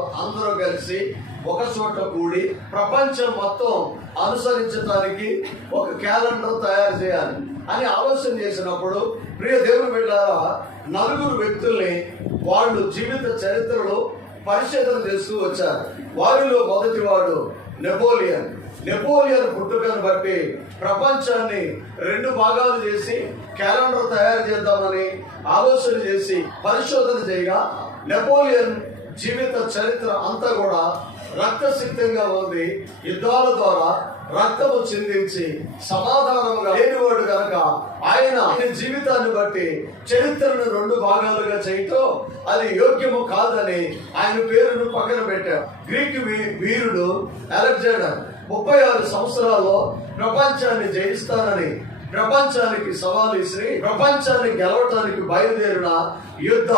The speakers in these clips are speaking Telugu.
అందరూ కలిసి ఒక చోట కూడి ప్రపంచం మొత్తం అనుసరించడానికి ఒక క్యాలెండర్ తయారు చేయాలి అని ఆలోచన చేసినప్పుడు ప్రియ దేవుని బిడ్డారా నలుగురు వ్యక్తుల్ని వాళ్ళు జీవిత చరిత్రలో పరిశోధన చేస్తూ వచ్చారు. వారిలో మొదటివాడు నెపోలియన్. నెపోలియన్ పుట్టుకను బట్టి ప్రపంచాన్ని రెండు భాగాలు చేసి క్యాలెండర్ తయారు చేద్దామని ఆలోచన చేసి పరిశోధన చేయగా నెపోలియన్ జీవిత చరిత్ర అంతా కూడా రక్తసిద్ధంగా ఉంది. యుద్ధాల ద్వారా రక్తము చిందించి సమాధానంగా లేనివాడు కనుక ఆయన ఆయన జీవితాన్ని బట్టి చరిత్రను రెండు భాగాలుగా చేయటం అది యోగ్యము కాదని ఆయన పేరును పక్కన పెట్టారు గ్రీక్ వీ- వీరుడు అలెగ్జాండర్ ముప్పై ఆరు సంవత్సరాల్లో ప్రపంచాన్ని జయిస్తానని ప్రపంచానికి సవాలు ఇసి ప్రపంచాన్ని గెలవటానికి బయలుదేరిన యుద్ధ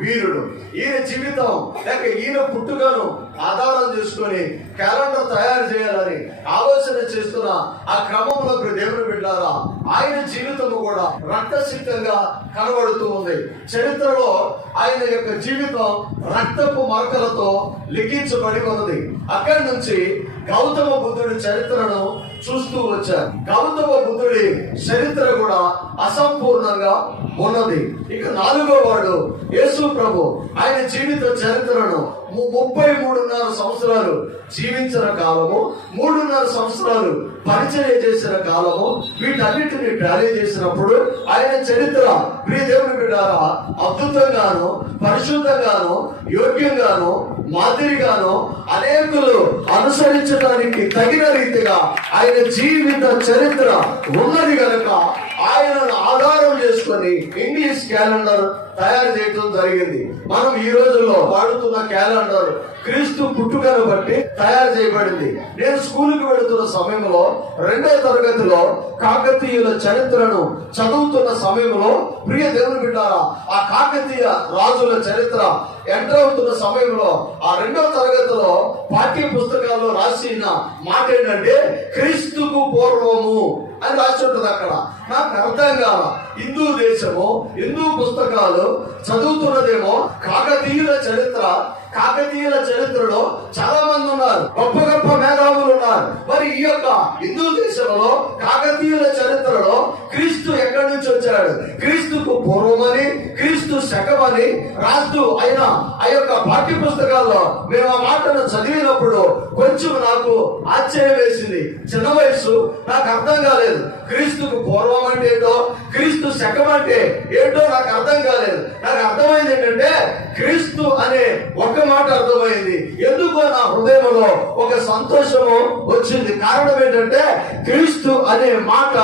వీరుడు. ఈయన జీవితం లేక ఈయన పుట్టుకను ఆధారం చేసుకొని క్యాలెండర్ తయారు చేయాలని ఆలోచన చేస్తున్న ఆ క్రమంలో దేవుని బిడ్డారా ఆయన జీవితం కూడా రక్తసిద్ధంగా కనబడుతూ ఉంది. చరిత్రలో ఆయన యొక్క జీవితం రక్తపు మరకలతో లిఖించబడి ఉన్నది. అక్కడి నుంచి గౌతమ బుద్ధుడి చరిత్రను చూస్తూ వచ్చారు. గౌతమ బుద్ధుడి చరిత్ర కూడా అసంపూర్ణంగా ఉన్నది. ఇక నాలుగో వాడు యేసు ప్రభు. ఆయన జీవిత చరిత్రను ముప్పై మూడున్నర సంవత్సరాలు జీవించిన కాలము మూడున్నర సంవత్సరాలు పరిచయం చేసిన కాలము వీటన్నిటిని ట్యాలీ చేసినప్పుడు ఆయన చరిత్ర. ప్రియ దేవుని బిడ్డారా అద్భుతంగాను పరిశుద్ధంగాను యోగ్యంగాను మాదిరిగాను అనేకులు అనుసరించడానికి తగిన రీతిగా ఆయన జీవిత చరిత్ర ఉన్నది గనక ఆయనను ఆధారం చేసుకొని ఇంగ్లీష్ క్యాలెండర్ తయారు చేయడం జరిగింది. మనం ఈ రోజుల్లో వాడుతున్న క్యాలెండర్ క్రీస్తు పుట్టుకను బట్టి తయారు చేయబడింది. నేను స్కూల్కి వెళుతున్న సమయంలో రెండో తరగతిలో కాకతీయుల చరిత్రను చదువుతున్న సమయంలో ప్రియ దేవుని బిడ్డారా ఆ కాకతీయ రాజుల చరిత్ర ఎంటర్ అవుతున్న సమయంలో ఆ రెండో తరగతిలో పాఠ్య పుస్తకాల్లో రాసిన మాట ఏంటంటే క్రీస్తుకు పూర్వము అని రాసి ఉంటుంది అక్కడ. నాకు అర్థం కాల హిందూ దేశము హిందూ పుస్తకాలు చదువుతున్నదేమో కాకతీయ కాకతీయుల చరిత్రలో చాలా మంది ఉన్నారు. గొప్ప గొప్ప మేధావులు ఉన్నారు. మరి ఈ యొక్క హిందూ దేశంలో కాకతీయుల చరిత్రలో క్రీస్తు ఎక్కడి నుంచి వచ్చాడు? క్రీస్తుకు పూర్వమని క్రీస్తు శకమని రాస్తూ అయిన ఆ యొక్క పాఠ్య పుస్తకాల్లో మేము ఆ మాటను చదివినప్పుడు కొంచెం నాకు ఆశ్చర్యం వేసింది. చిన్న వయసు నాకు అర్థం కాలేదు. క్రీస్తుకు పూర్వం అంటే ఏంటో క్రీస్తు శకం అంటే ఏంటో నాకు అర్థం కాలేదు. నాకు అర్థమైంది ఏంటంటే క్రీస్తు అనే ఒక మాట అర్థమైంది. ఎందుకో నా హృదయంలో ఒక సంతోషము వచ్చింది. కారణం ఏంటంటే క్రీస్తు అనే మాట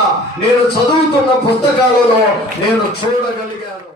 నేను చదువుతున్న పుస్తకాలలో నేను చూడగలిగాను.